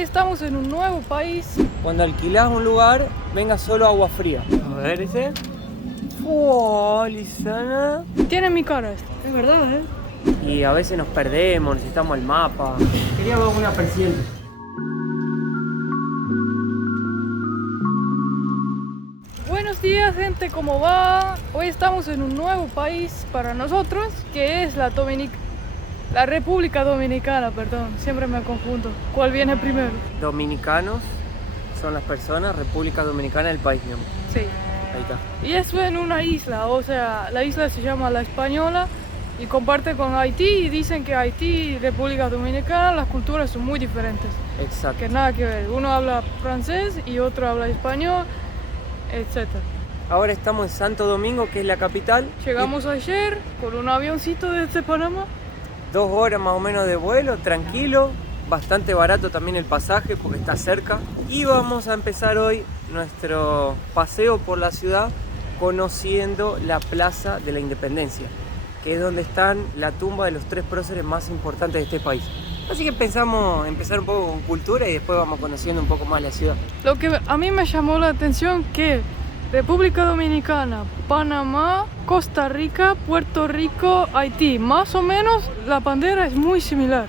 Hoy estamos en un nuevo país. Cuando alquilás un lugar, venga solo agua fría. A ver ese. Lisana. Tiene mi cara esto. Es verdad, ¿eh? Y a veces nos perdemos, necesitamos el mapa. Queríamos una presidente. Buenos días, gente, ¿cómo va? Hoy estamos en un nuevo país para nosotros, que es la República Dominicana, perdón, siempre me confundo. ¿Cuál viene primero? Dominicanos son las personas, República Dominicana el país, mi amor. Sí. Ahí está. Y eso en una isla, o sea, la isla se llama La Española y comparte con Haití, y dicen que Haití y República Dominicana las culturas son muy diferentes. Exacto. Que nada que ver, uno habla francés y otro habla español, etc. Ahora estamos en Santo Domingo, que es la capital. Llegamos ayer con un avioncito desde Panamá. 2 horas más o menos de vuelo, tranquilo. Bastante barato también el pasaje porque está cerca. Y vamos a empezar hoy nuestro paseo por la ciudad conociendo la Plaza de la Independencia, que es donde están la tumba de los 3 próceres más importantes de este país. Así que pensamos empezar un poco con cultura y después vamos conociendo un poco más la ciudad. Lo que a mí me llamó la atención que República Dominicana, Panamá, Costa Rica, Puerto Rico, Haití, más o menos la bandera es muy similar.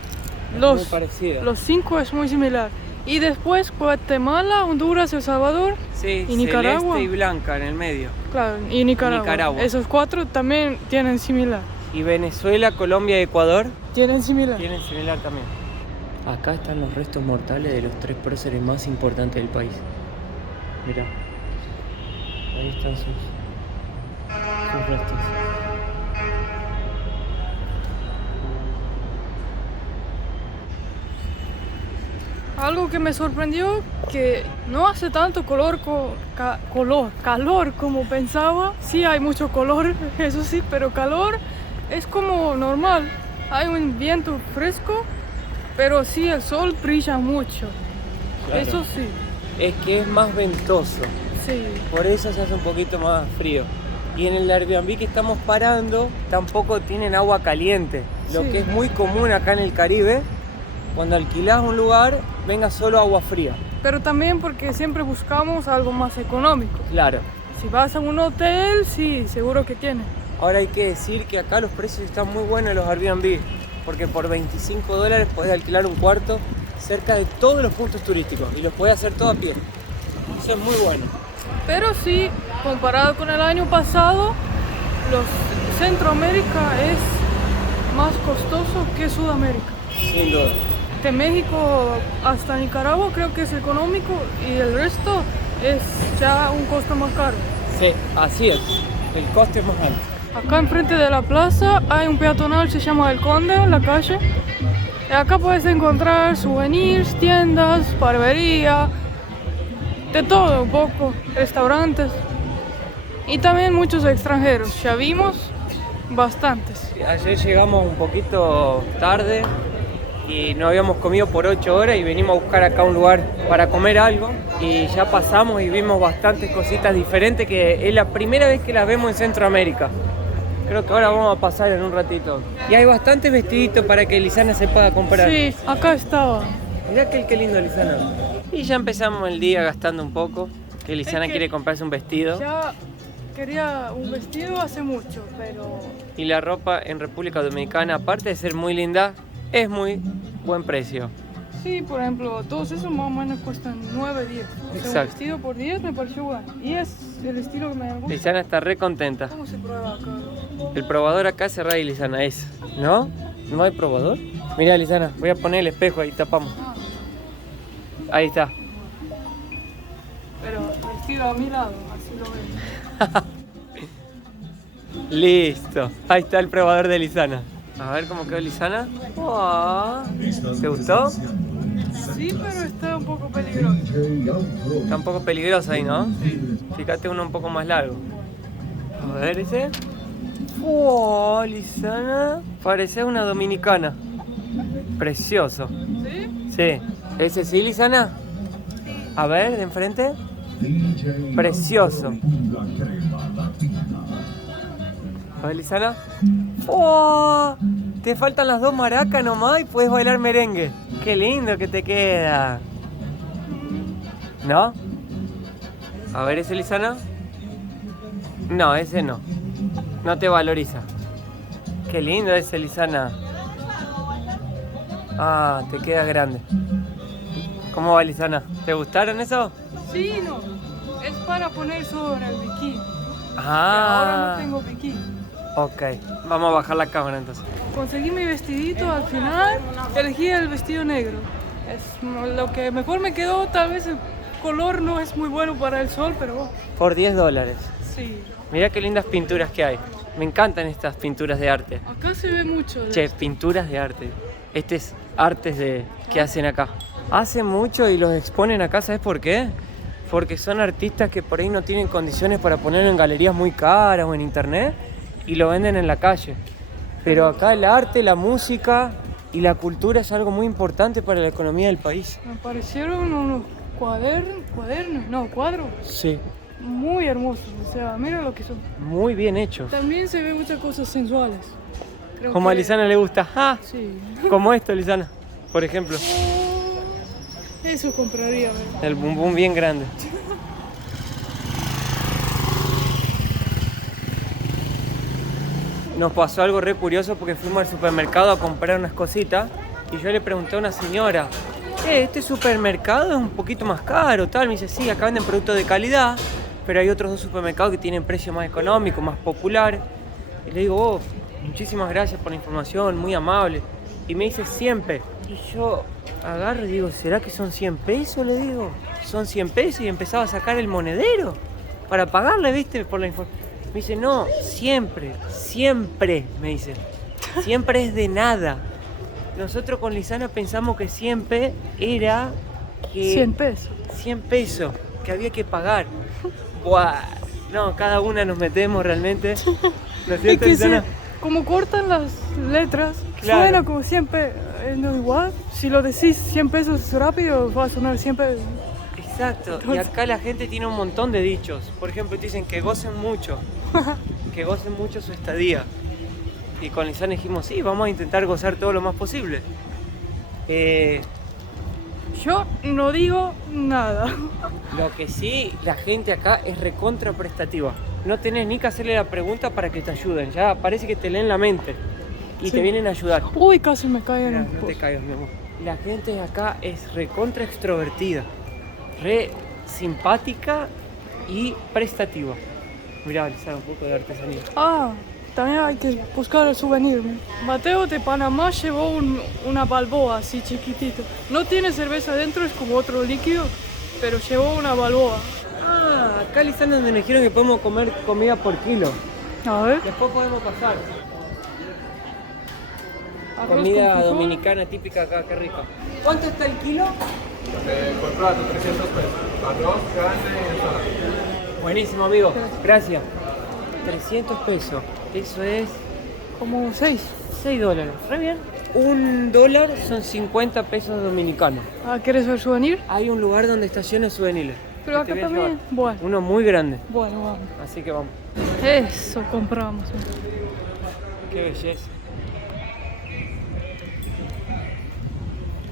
Muy parecida. Los 5 es muy similar. Y después Guatemala, Honduras, El Salvador, Sí, y Nicaragua. celeste y blanca en el medio. Claro, y Nicaragua. Esos 4 también tienen similar. Y Venezuela, Colombia y Ecuador Tienen similar. tienen similar también. Acá están los restos mortales de los 3 próceres más importantes del país. Mirá. Ahí están sus restos. Algo que me sorprendió, que no hace tanto calor como pensaba. Sí hay mucho color, eso sí, pero calor es como normal. Hay un viento fresco, pero sí el sol brilla mucho. Claro. Eso sí. Es que es más ventoso, Sí. por eso se hace un poquito más frío. Y en el Airbnb que estamos parando tampoco tienen agua caliente, lo Sí. que es muy común acá en el Caribe. Cuando alquilás un lugar, venga solo agua fría. Pero también porque siempre buscamos algo más económico. Claro. Si vas a un hotel, sí, seguro que tiene. Ahora hay que decir que acá los precios están muy buenos en los Airbnb, porque por $25 podés alquilar un cuarto cerca de todos los puntos turísticos y los podés hacer todo a pie. Eso es muy bueno. Pero sí, comparado con el año pasado, Centroamérica es más costoso que Sudamérica. Sin duda. De México hasta Nicaragua creo que es económico y el resto es ya un costo más caro. Sí, así es. El coste es más alto. Acá enfrente de la plaza hay un peatonal, se llama El Conde, la calle. Y acá puedes encontrar souvenirs, tiendas, barbería, de todo un poco, restaurantes. Y también muchos extranjeros, ya vimos bastantes. Ayer llegamos un poquito tarde y no habíamos comido por 8 horas y venimos a buscar acá un lugar para comer algo y ya pasamos y vimos bastantes cositas diferentes que es la primera vez que las vemos en Centroamérica. Creo que ahora vamos a pasar en un ratito. Y hay bastantes vestiditos para que Lisana se pueda comprar. Sí, acá estaba. Mirá qué lindo, Lisana. Y ya empezamos el día gastando un poco, que Lisana quiere comprarse un vestido. Ya quería un vestido hace mucho, pero Y la ropa en República Dominicana, aparte de ser muy linda, es muy buen precio. sí, por ejemplo, todos esos más o menos cuestan 9, 10. O sea, Exacto. un vestido por 10 me pareció bueno. Y es el estilo que me gusta. Lisana está re contenta. ¿Cómo se prueba acá? El probador acá es cerrado y Lisana es. ¿No? ¿No hay probador? Mirá, Lisana, voy a poner el espejo ahí, tapamos. Ah, Ahí está. pero vestido a mi lado, así lo ven. Listo. Ahí está el probador de Lisana. A ver cómo quedó Lisana. Oh, ¿te gustó? Sí, pero está un poco peligroso. Está un poco peligroso ahí, ¿no? Sí. Fíjate uno un poco más largo. A ver ese. Lisana. Parece una dominicana. Precioso. ¿Sí? Sí. ¿Ese sí, Lisana? A ver, de enfrente. Precioso. A ver, Lisana. Te faltan las 2 maracas nomás y puedes bailar merengue. Qué lindo que te queda. ¿No? A ver, ¿ese, Lisana? No, ese no. No te valoriza. Qué lindo ese, Lisana. Ah, te queda grande. ¿Cómo va, Lisana? ¿Te gustaron eso? Sí, no. Es para poner sobre el bikini. Ah. Ahora no tengo bikini. Ok, vamos a bajar la cámara entonces. Conseguí mi vestidito al final. Elegí el vestido negro. Es lo que mejor me quedó. Tal vez el color no es muy bueno para el sol, pero bueno. Por $10. Sí. Mirá qué lindas pinturas que hay. Me encantan estas pinturas de arte. Acá se ve mucho. Che, pinturas de arte. Este es artes que hacen acá. Hacen mucho y los exponen acá, ¿sabes por qué? Porque son artistas que por ahí no tienen condiciones para ponerlo en galerías muy caras o en internet y lo venden en la calle. Pero acá el arte, la música y la cultura es algo muy importante para la economía del país. Me aparecieron unos cuadros. Sí, Muy hermosos. O sea, mira lo que son. muy bien hechos. También se ven muchas cosas sensuales. Creo Como a que- Lisana le gusta. ¡Ah! Sí. Como esto, Lisana, por ejemplo. Eso compraría, ¿verdad? El bum bum bien grande. Nos pasó algo re curioso porque fuimos al supermercado a comprar unas cositas y yo le pregunté a una señora, este supermercado es un poquito más caro, tal. Me dice, sí, acá venden productos de calidad, pero hay otros dos supermercados que tienen precio más económico, más popular. Y le digo, oh, muchísimas gracias por la información, muy amable. Y me dice, siempre. Y yo agarro y digo, ¿será que son 100 pesos? Le digo, son 100 pesos y empezaba a sacar el monedero para pagarle, ¿viste? Por la información. Me dice, no, siempre, me dice. Siempre es de nada. Nosotros con Lisana pensamos que siempre era que 100 pesos. 100 pesos que había que pagar. Buah. No, cada una nos metemos realmente. ¿No es cierto, Lisana? Como cortan las letras, Claro. suena como siempre no igual. Si lo decís 100 pesos rápido, va a sonar siempre. Exacto, y acá la gente tiene un montón de dichos. Por ejemplo, te dicen que gocen mucho su estadía. Y con Lisana dijimos, sí, vamos a intentar gozar todo lo más posible. Yo no digo nada. Lo que sí, la gente acá es recontra prestativa. No tenés ni que hacerle la pregunta para que te ayuden. Ya parece que te leen la mente y Sí. te vienen a ayudar. Uy, casi me cae en Mira, el no te pozo. caigas, mi amor. La gente de acá es recontra extrovertida, re simpática y prestativa. Mirá, Lisana, un poco de artesanía. Ah, también hay que buscar el souvenir. Mateo de Panamá llevó una balboa así chiquitito. No tiene cerveza adentro, es como otro líquido, pero llevó una balboa. Ah, acá Lisana donde nos dijeron que podemos comer comida por kilo. A ver. Después podemos pasar. Arroz Comida con frijol. dominicana típica acá, qué rica. ¿Cuánto está el kilo? Por plato, 300 pesos. Arroz, carne y ensalada. Buenísimo, amigo. Gracias. 300 pesos. Eso es Como 6. $6. Re bien. $1 son 50 pesos dominicanos. Ah, ¿quieres el souvenir? Hay un lugar donde estacionan souvenirs. Pero que te acá voy a también. llevar. Bueno, Uno muy grande. bueno, vamos. Así que vamos. Eso compramos. Qué belleza.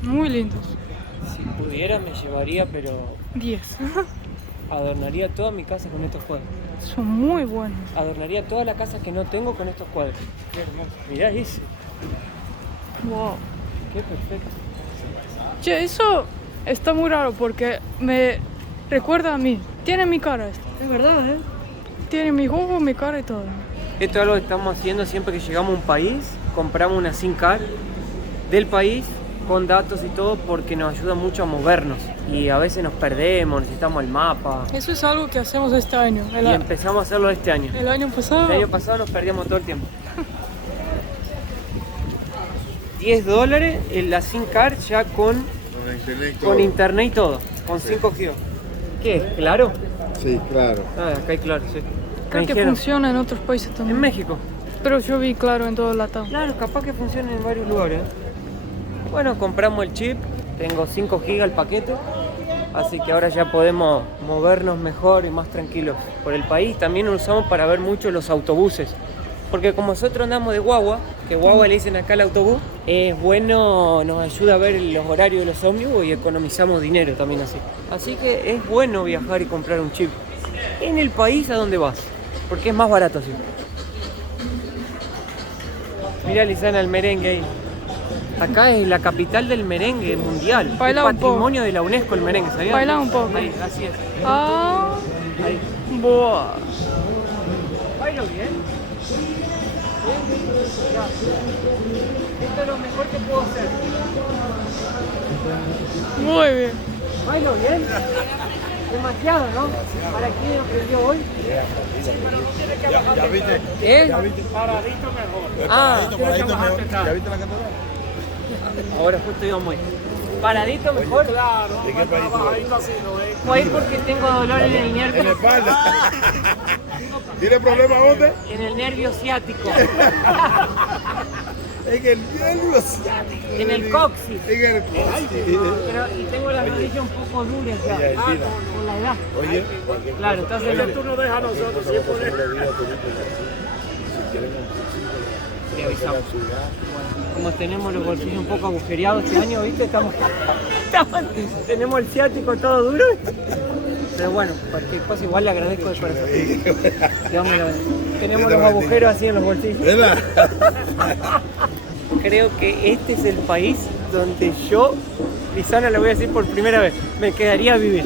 Muy lindos. Si pudiera me llevaría, pero 10. adornaría toda mi casa con estos cuadros. Son muy buenos. Adornaría toda la casa que no tengo con estos cuadros. Qué hermoso. Mirá ese. Wow. Qué perfecto. Che, eso está muy raro porque me recuerda a mí. Tiene mi cara esto. Es verdad, ¿eh? Tiene mi ojos, mi cara y todo. Esto es algo que estamos haciendo siempre que llegamos a un país. Compramos una SIM card del país con datos y todo porque nos ayuda mucho a movernos. Y a veces nos perdemos, necesitamos el mapa. Eso es algo que hacemos este año. Y empezamos a hacerlo este año. El año pasado. El año pasado nos perdíamos todo el tiempo. $10 en la SIM card ya con internet y todo, con 5 GB. ¿Qué es? ¿Claro? Sí, claro. Ah, acá hay claro, sí. Creo Me que dijeron. funciona en otros países En también. México. Pero yo vi claro en todo Latam. Claro, capaz que funciona en varios lugares. Bueno, compramos el chip, tengo 5 GB el paquete, así que ahora ya podemos movernos mejor y más tranquilos por el país. También lo usamos para ver mucho los autobuses, Porque como nosotros andamos de guagua, que guagua le dicen acá al autobús, es bueno, nos ayuda a ver los horarios de los ómnibus y economizamos dinero también así. Así que es bueno viajar y comprar un chip en el país a donde vas, porque es más barato así. Mira, Lisana, el merengue ahí. Acá es la capital del merengue mundial. Baila es un poco. patrimonio de la UNESCO el merengue, ¿sabías? Baila un poco. Ahí, así es. Ah, Ahí. buah. Bailo bien. Esto es lo mejor que puedo hacer. Muy bien. Bailo bien. Demasiado, ¿no? ¿Para quién aprendió hoy? Ya viste. ¿Eh? Paradito mejor. Ah, Paradito mejor. ¿Ya viste la catedral? ahora justo íbamos ahí. Paradito mejor. Claro, ¿de qué país tú así, no es? Voy a ir porque tengo dolor en el En la nervio. espalda. ¿Tiene problema dónde? En el nervio ciático. En el nervio ciático. En el coxis. En el coxis. Pero y tengo las rodillas un poco duras ya. Oye, Argentina. Con la edad. Oye, Claro, entonces tú no dejas a nosotros siempre. le avisamos. Como tenemos los bolsillos un poco agujereados este año, ¿viste? Tenemos el ciático todo duro. Pero bueno, cualquier cosa igual le agradezco de corazón. Tenemos los agujeros así en los bolsillos. ¿Verdad? Creo que este es el país donde yo, Lisana, lo voy a decir por primera vez, me quedaría a vivir.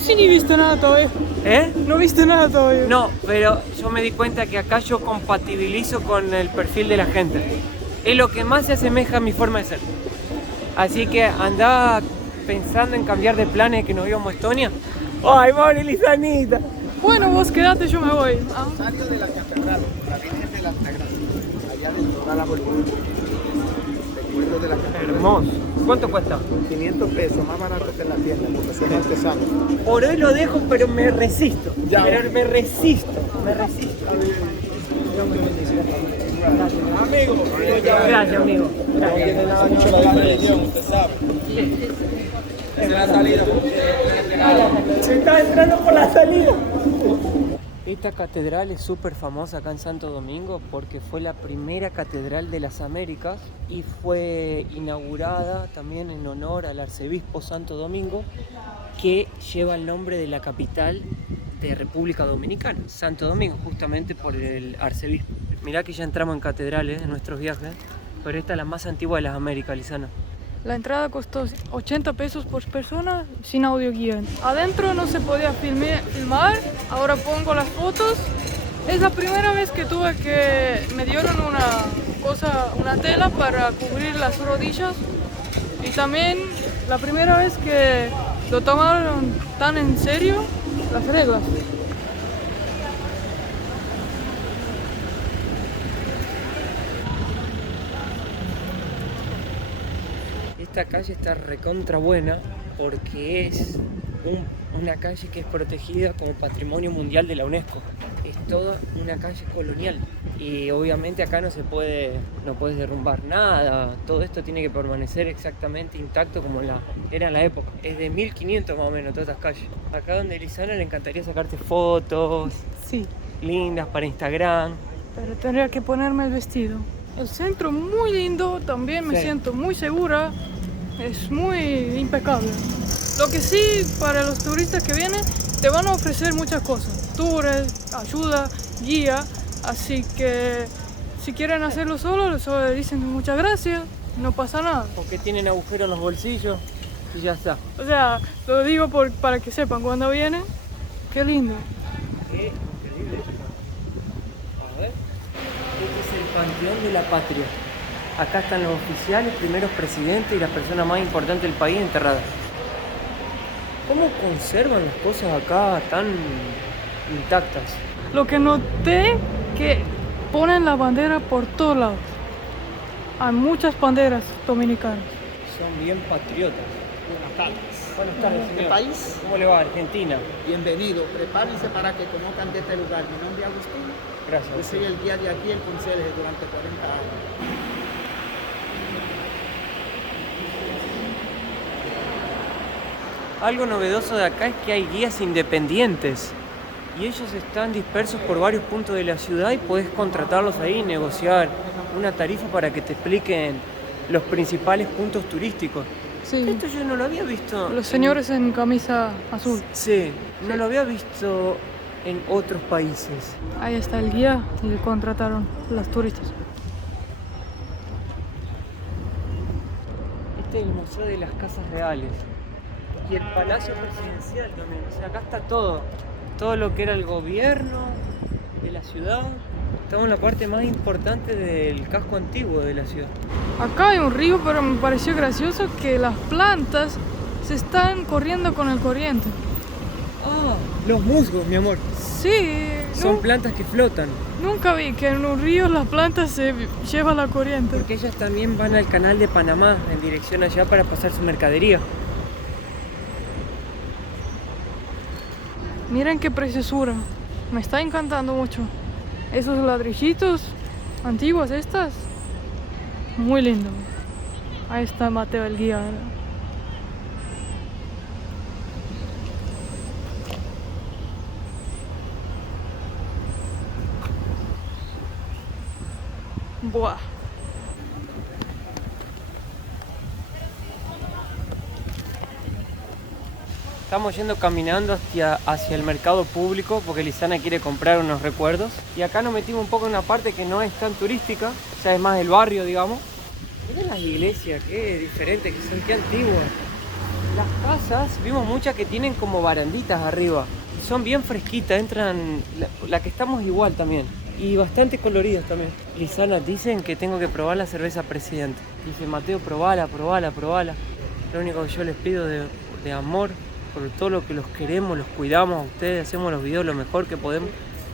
Sí, ni he visto nada todavía. ¿Eh? No he visto nada todavía. No, pero yo me di cuenta que acá yo compatibilizo con el perfil de la gente. Es lo que más se asemeja a mi forma de ser. Así que andaba pensando en cambiar de planes que nos íbamos a Estonia. ¡Ay, pobre Lisanita! Bueno, vos quedate, yo me voy. Ah. Rosario de la Catedral, la Virgen de la Altagracia, allá dentro de la Bolívar. Recuerdo de la catedral. Hermoso. ¿Cuánto cuesta? 500 pesos, más barato que en la tienda, porque son artesanos. Por hoy lo dejo, pero me resisto. Ya. Pero me resisto. Amigo. Gracias, amigo. Gracias. Mucho la diferencia, usted sabe. Esa es la salida. Se está entrando por la salida. Esta catedral es súper famosa acá en Santo Domingo porque fue la primera catedral de las Américas y fue inaugurada también en honor al arzobispo Santo Domingo, que lleva el nombre de la capital de República Dominicana, Santo Domingo, justamente por el arzobispo. Mirá que ya entramos en catedrales en nuestros viajes, pero esta es la más antigua de las Américas, Lisana. La entrada costó 80 pesos por persona sin audio guía. Adentro no se podía filmar, ahora pongo las fotos. Es la primera vez que me dieron una tela para cubrir las rodillas. Y también la primera vez que lo tomaron tan en serio las reglas. Esta calle está recontra buena porque es una calle que es protegida como Patrimonio Mundial de la UNESCO. Es toda una calle colonial y obviamente acá no puedes derrumbar nada. Todo esto tiene que permanecer exactamente intacto como era en la época. Es de 1500 más o menos todas estas calles. Acá donde Lisana le encantaría sacarte fotos Sí, lindas para Instagram. pero tendría que ponerme el vestido. El centro muy lindo, también me Sí. siento muy segura. Es muy impecable. Lo que sí, para los turistas que vienen, te van a ofrecer muchas cosas. Tours, ayuda, guía. Así que si quieren hacerlo solo le dicen muchas gracias, no pasa nada. Porque tienen agujeros en los bolsillos y ya está. O sea, lo digo para que sepan cuando vienen. Qué lindo. Qué increíble. A ver. Este es el Panteón de la Patria. Acá están los oficiales, primeros presidentes y las personas más importantes del país enterradas. ¿Cómo conservan las cosas acá tan intactas? Lo que noté que ponen la bandera por todos lados. Hay muchas banderas dominicanas. Son bien patriotas. Buenas tardes. Buenas tardes, ¿Qué señor. país? ¿Cómo le va, Argentina? Bienvenido. Prepárense para que conozcan de este lugar. Mi nombre es Agustín. Gracias. Yo soy el guía de aquí, el conserje durante 40 años. Algo novedoso de acá es que hay guías independientes. y ellos están dispersos por varios puntos de la ciudad y podés contratarlos ahí y negociar una tarifa para que te expliquen los principales puntos turísticos. Sí. Esto yo no lo había visto. Los señores en camisa azul. Sí, no lo había visto en otros países. Ahí está el guía y le contrataron los turistas. Este es el Museo de las Casas Reales. Y el Palacio Presidencial también. O sea, acá está todo. Todo lo que era el gobierno de la ciudad. Estamos en la parte más importante del casco antiguo de la ciudad. Acá hay un río, pero me pareció gracioso que las plantas se están corriendo con el corriente. Ah, los musgos, mi amor. Sí, Son plantas que flotan. nunca vi que en un río las plantas se llevan la corriente. Porque ellas también van al canal de Panamá en dirección allá para pasar su mercadería. Miren qué preciosura. Me está encantando mucho. Esos ladrillitos antiguos estas. Muy lindo. Ahí está Mateo el guía. ¿Verdad? Buah. Estamos yendo caminando hacia el mercado público porque Lisana quiere comprar unos recuerdos. Y acá nos metimos un poco en una parte que no es tan turística, o sea, es más del barrio, digamos. Miren las iglesias, qué diferentes que son, qué antiguas. Las casas, vimos muchas que tienen como baranditas arriba. Y son bien fresquitas, entran, la que estamos igual también. Y bastante coloridas también. Lisana, dicen que tengo que probar la cerveza Presidente. Dice, Mateo, probala. Lo único que yo les pido de amor, por todo lo que los queremos, los cuidamos a ustedes, hacemos los videos lo mejor que podemos.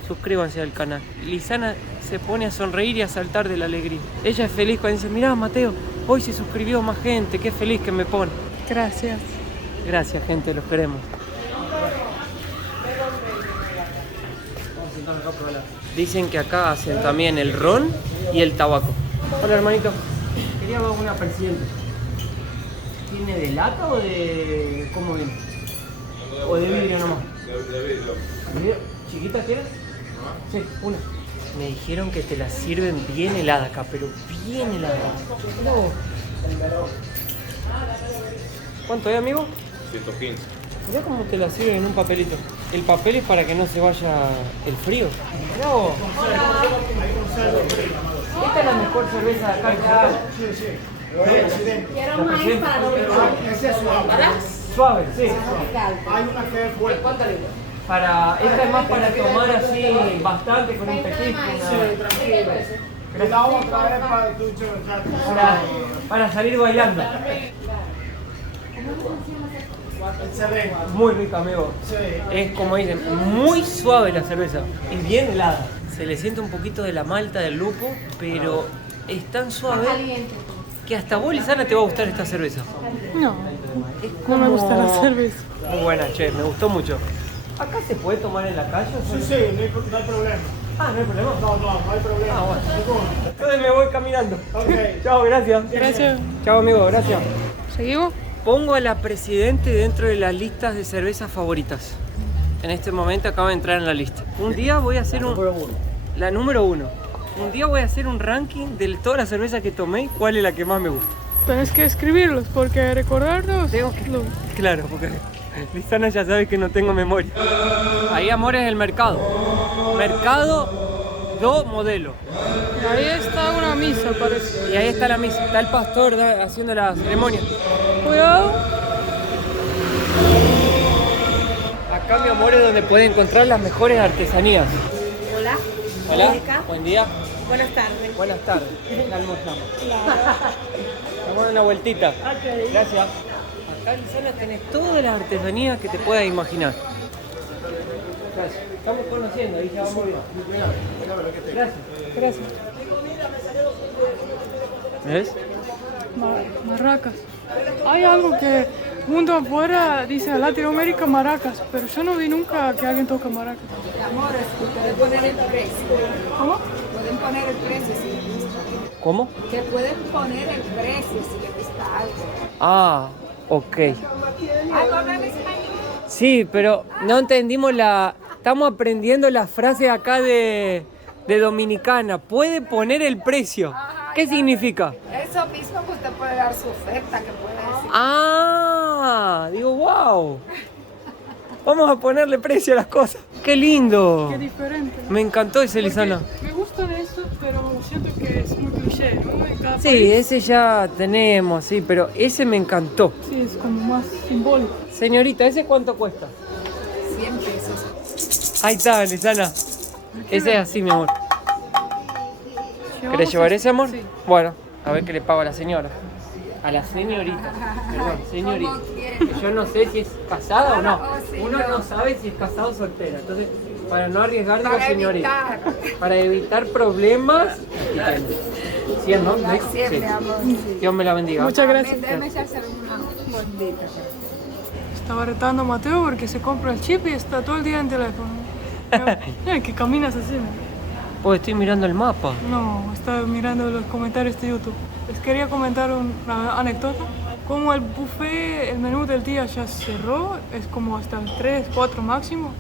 Suscríbanse al canal. Lisana se pone a sonreír y a saltar de la alegría. Ella es feliz cuando dice, mirá Mateo, hoy se suscribió más gente, qué feliz que me pone. Gracias. Gracias gente, los queremos. Dicen que acá hacen también el ron y el tabaco. Hola hermanito, quería ver una Presidente. ¿Tiene de lata o de... cómo viene? ¿O de vidrio nomás? De vidrio. ¿Vidrio? ¿Chiquita quieres? Sí, una. Me dijeron que te la sirven bien helada acá, pero bien helada. No. ¿Cuánto es, amigo? 115. Mirá cómo te la sirven en un papelito. El papel es para que no se vaya el frío. Mirá vos. Esta es la mejor cerveza de acá. Quiero más para Ese es suave. Suave, sí. Hay una que es fuerte. Esta es más para tomar así bastante con un pellizco. Y la otra es para tu Para salir bailando. Excelente. Muy rica, amigo. Sí. Es como dicen, muy suave la cerveza y bien helada. Se le siente un poquito de la malta del lupo, pero es tan suave que hasta vos, Lisana, te va a gustar esta cerveza. No, no me gusta la cerveza. Muy buena, che, me gustó mucho. ¿Acá se puede tomar en la calle? Sí, sí, no hay problema. Ah, no hay problema. No hay problema. Ah, bueno. Entonces me voy caminando. Ok. Chao, gracias. Gracias. Chao, amigo, gracias. ¿Seguimos? Pongo a la Presidente dentro de las listas de cervezas favoritas. En este momento acaba de entrar en la lista. Un día voy a hacer la número uno. Un día voy a hacer un ranking de todas las cervezas que tomé y cuál es la que más me gusta. Tenés que escribirlos porque recordarlos. Tengo que... Claro, porque Lisana ya sabe que no tengo memoria. Ahí, amor, es el mercado. Mercado do Modelo. Ahí está una misa, parece. Y ahí está la misa. Está el pastor haciendo la ceremonia. Cuidado. Acá, mi amor, es donde puede encontrar las mejores artesanías. Hola. Hola, Mónica. buen día. Buenas tardes. Buenas tardes. Ya almorzamos. Vamos a dar una vueltita. Gracias. Acá en Lisana tenés todas las artesanías que te puedas imaginar. Gracias. Estamos conociendo, ahí ya vamos bien. Gracias. Gracias. ¿Ves? Maracas. Hay algo que mundo afuera dice Latinoamérica maracas, pero yo no vi nunca que alguien toca maracas. Amores, pueden poner el precio. ¿Cómo? Pueden poner el precio si les gusta. ¿Cómo? Que pueden poner el precio si les gusta algo. Ah, ok. ¿Algo hablan español? Sí, pero no entendimos la... Estamos aprendiendo las frases acá de Dominicana. Puede poner el precio. ¿Qué significa? Eso mismo que usted puede dar su oferta, que puede decir. Ah, digo, wow. Vamos a ponerle precio a las cosas. ¡Qué lindo! Qué diferente. Me encantó ese, Lisana. Me gustan estos, pero siento que es muy cliché, ¿no? En cada Sí, país. ese ya tenemos, sí, pero ese me encantó. Sí, es como más simbólico. Señorita, ¿ese cuánto cuesta? 100 pesos. Ahí está, Lisana. Ese es así, mi amor. ¿Querés Llevamos llevar este- ese, amor? Sí. Bueno, a ver qué le pago a la señora. A la señorita. Perdón, señorita. ¿Cómo quiere? Yo no sé si es casada o no. Oh, sí, Uno no. no sabe si es casado o soltera. Entonces, para no arriesgar, digo Para señorita. evitar. Para evitar problemas. 100, ¿no? La 100, Sí. mi amor. Sí. Dios me la bendiga. Muchas gracias. Déjame echarse una gordita. Estaba retando a Mateo porque se compra el chip y está todo el día en teléfono. Que caminas así, ¿no? Pues estoy mirando el mapa. No, estaba mirando los comentarios de YouTube. Les quería comentar una anécdota. Como el buffet, el menú del día ya cerró, es como hasta las 3, 4 máximo.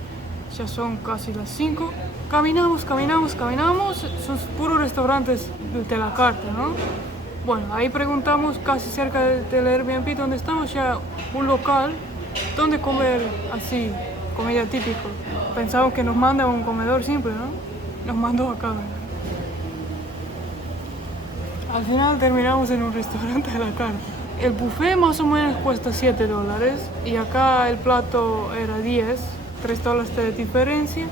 Ya son casi las 5. Caminamos, son puros restaurantes de la carta, ¿no? Bueno, ahí preguntamos casi cerca del Airbnb donde estamos ya un local donde comer así, comida típica. Pensamos que nos manda un comedor simple, ¿no? Nos mandó acá. Al final terminamos en un restaurante de la carta. El buffet más o menos cuesta $7 y acá el plato era 10, $3 de diferencia.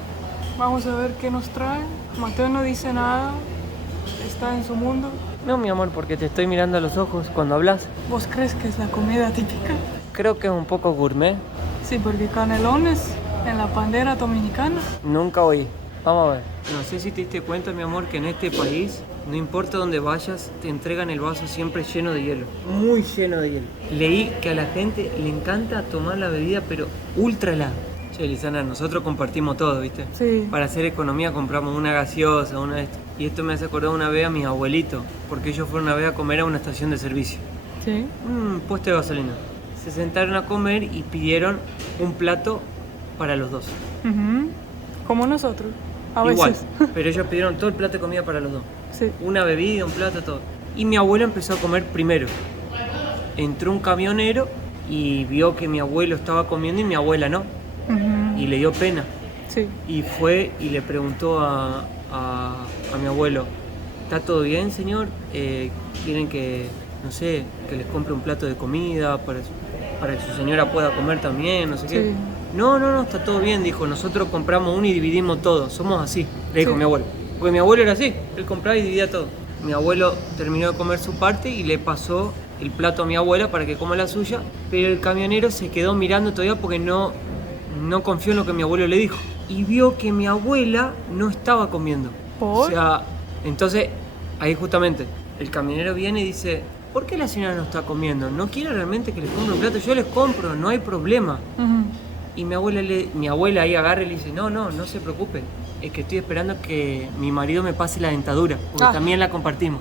Vamos a ver qué nos trae. Mateo no dice nada, está en su mundo. No, mi amor, porque te estoy mirando a los ojos cuando hablas. ¿Vos crees que es la comida típica? Creo que es un poco gourmet. Sí, porque canelones en la bandera dominicana. Nunca oí. Vamos a ver. No sé si te diste cuenta, mi amor, que en este país, no importa dónde vayas, te entregan el vaso siempre lleno de hielo. Muy lleno de hielo. Leí que a la gente le encanta tomar la bebida, pero ultra helada. Che, Lisana, nosotros compartimos todo, ¿viste? Sí. Para hacer economía compramos una gaseosa, una de esto. Y esto me hace acordar una vez a mis abuelitos, porque ellos fueron una vez a comer a una estación de servicio. Sí. Puesto de gasolina. Se sentaron a comer y pidieron un plato para los dos. Ujú. Como nosotros. A Igual, veces. pero ellos pidieron todo el plato de comida para los dos. Sí. Una bebida, un plato, todo. Y mi abuelo empezó a comer primero. Entró un camionero y vio que mi abuelo estaba comiendo y mi abuela no. Ujú. Y le dio pena. Sí. Y fue y le preguntó a mi abuelo, ¿está todo bien, señor? ¿Quieren que, no sé, que les compre un plato de comida para que su señora pueda comer también? No sé qué. Sí. No, está todo bien, dijo. Nosotros compramos uno y dividimos todo. Somos así, le dijo Sí. mi abuelo. Porque mi abuelo era así, él compraba y dividía todo. Mi abuelo terminó de comer su parte y le pasó el plato a mi abuela para que coma la suya, pero el camionero se quedó mirando todavía porque no confió en lo que mi abuelo le dijo. Y vio que mi abuela no estaba comiendo. ¿Por? O sea, entonces, ahí justamente, el camionero viene y dice, ¿por qué la señora no está comiendo? ¿No quiere realmente que les compre un plato? Yo les compro, no hay problema. Ujú. Y mi abuela ahí agarra y le dice, no se preocupe, es que estoy esperando que mi marido me pase la dentadura, porque Ah. también la compartimos.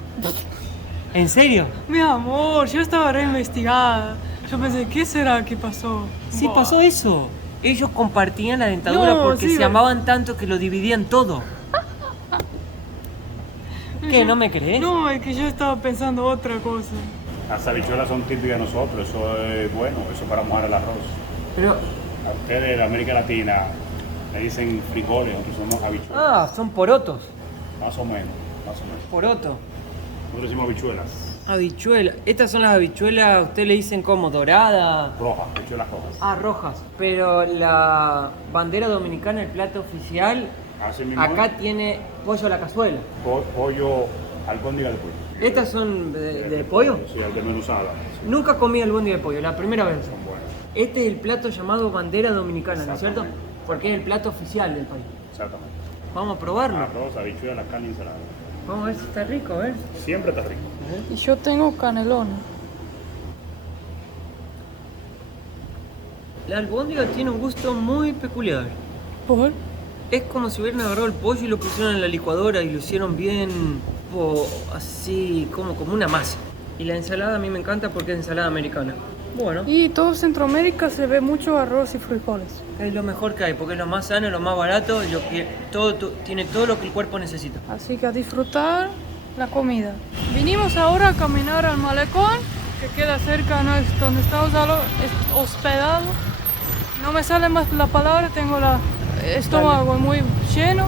¿En serio? Mi amor, yo estaba reinvestigada. Yo pensé, ¿qué será que pasó? Sí, Buah. pasó eso. Ellos compartían la dentadura No, porque sí, se amaban tanto que lo dividían todo. ¿Qué? ¿No me crees? No, es que yo estaba pensando otra cosa. Las habichuelas son típicas de nosotros, eso es bueno, eso para mojar el arroz. Pero, A ustedes de América Latina le dicen frijoles, nosotros somos habichuelas. son porotos. Más o menos, más o menos. Poroto. Nosotros decimos habichuelas Habichuelas. Estas son las habichuelas, ustedes le dicen como doradas. rojas, habichuelas rojas. Ah, rojas. Pero la bandera dominicana, el plato oficial, Así mismo, acá tiene pollo a la cazuela. pollo, albóndiga de pollo. ¿Estas son de pollo? Sí, al desmenuzada. Sí, Nunca comí albóndiga de pollo, la primera vez. son buenas. Este es el plato llamado bandera dominicana, ¿no es cierto? Exactamente. Porque es el plato oficial del país. Exactamente. Vamos a probarlo. Arroz, habichuelas, carne y ensalada. Vamos a ver si está rico, a ver. Siempre está rico. Y yo tengo canelones. La albóndiga tiene un gusto muy peculiar. ¿Por? Es como si hubieran agarrado el pollo y lo pusieron en la licuadora y lo hicieron bien, así, como una masa. Y la ensalada a mí me encanta porque es ensalada americana. Bueno, Y todo Centroamérica se ve mucho arroz y frijoles. es lo mejor que hay, porque es lo más sano, lo más barato, lo que tiene todo lo que el cuerpo necesita. Así que a disfrutar la comida. Vinimos ahora a caminar al malecón, que queda cerca, ¿no? Es donde estamos hospedados. No me sale más la palabra, tengo el estómago muy lleno.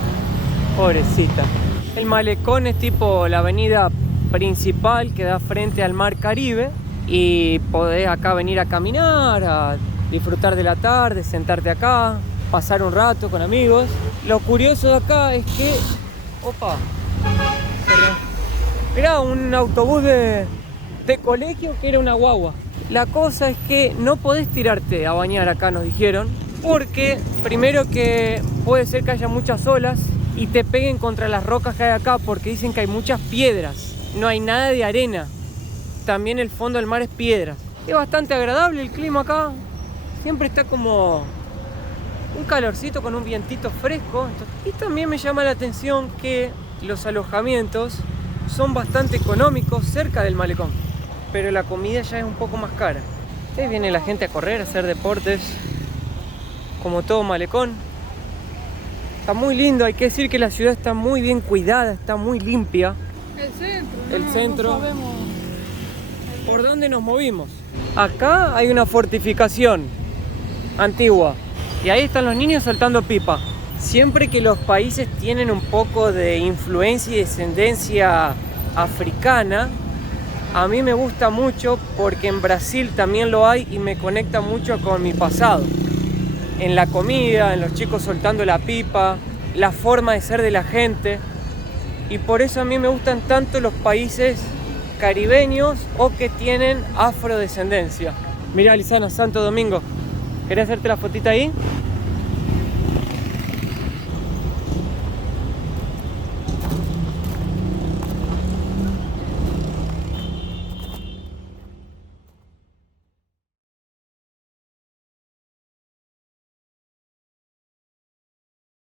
Pobrecita. El malecón es tipo la avenida principal que da frente al mar Caribe y podés acá venir a caminar, a disfrutar de la tarde, sentarte acá, pasar un rato con amigos. Lo curioso de acá es que... ¡Opa! Mirá, un autobús de colegio que era una guagua. La cosa es que no podés tirarte a bañar acá, nos dijeron, porque primero que puede ser que haya muchas olas y te peguen contra las rocas que hay acá, porque dicen que hay muchas piedras, no hay nada de arena. También el fondo del mar es piedras. Es bastante agradable el clima acá, siempre está como un calorcito con un vientito fresco. Y también me llama la atención que los alojamientos son bastante económicos cerca del malecón, pero la comida ya es un poco más cara. Ahí viene la gente a correr, a hacer deportes, como todo malecón. Está muy lindo, hay que decir que la ciudad está muy bien cuidada, está muy limpia. El centro. El centro. No sabemos. ¿Por dónde nos movimos? Acá hay una fortificación antigua y ahí están los niños saltando pipa. Siempre que los países tienen un poco de influencia y descendencia africana, a mí me gusta mucho porque en Brasil también lo hay y me conecta mucho con mi pasado. En la comida, en los chicos soltando la pipa, la forma de ser de la gente. Y por eso a mí me gustan tanto los países caribeños o que tienen afrodescendencia. Mirá, Lisana, Santo Domingo. ¿Querés hacerte la fotita ahí?